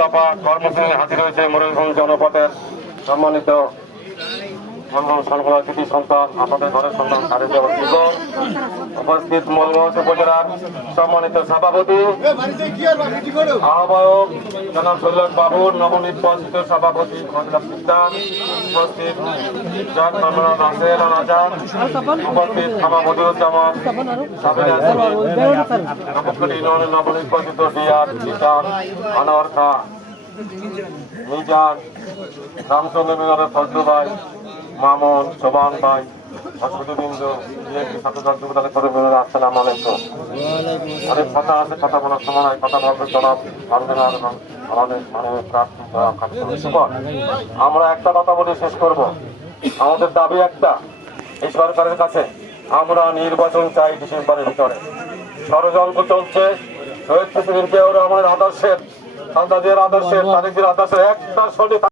দফা কর্মসূচি হাজির হয়েছে ময়ূরভঞ্জ জনপথের সম্মানিত কৃতি সন্তান আপনাদের ঘরের সন্তান উপস্থিত ময়ূরভঞ্জ উপজেলার সম্মানিত সভাপতি আহ্বায়ক জনাব সৈয়দ বাবুর নবনির্বাচিত সভাপতি উপস্থিত উপস্থিত সভাপতিরুজ্জামান নবনির্বাচিত ডিআর কিষান আনোয়ার খা মিজান রামচন্দ্র মিলনের ফজলু ভাই মামুন সোবান ভাই অসুবিবৃন্দ আসসালাম আলাইকুম। অনেক কথা আছে, কথা বলার সময় কথা বলতে জনাব এবং আমাদের মাননীয় প্রার্থী আমরা একটা কথা বলে শেষ করব। আমাদের দাবি একটা, এই সরকারের কাছে আমরা নির্বাচন চাই ডিসেম্বরের ভিতরে। ষড়যন্ত্র চলছে শহীদ প্রেসিডেন্ট জিয়াউর রহমানের আদর্শের, খালেদা জিয়ার আদর্শের, তারেক জিয়ার আদর্শের একটা সঠিক